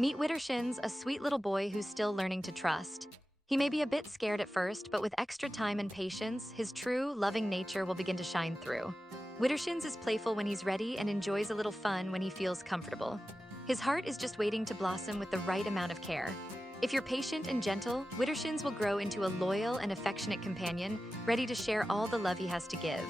Meet Widdershins, a sweet little boy who's still learning to trust. He may be a bit scared at first, but with extra time and patience, his true, loving nature will begin to shine through. Widdershins is playful when he's ready and enjoys a little fun when he feels comfortable. His heart is just waiting to blossom with the right amount of care. If you're patient and gentle, Widdershins will grow into a loyal and affectionate companion, ready to share all the love he has to give.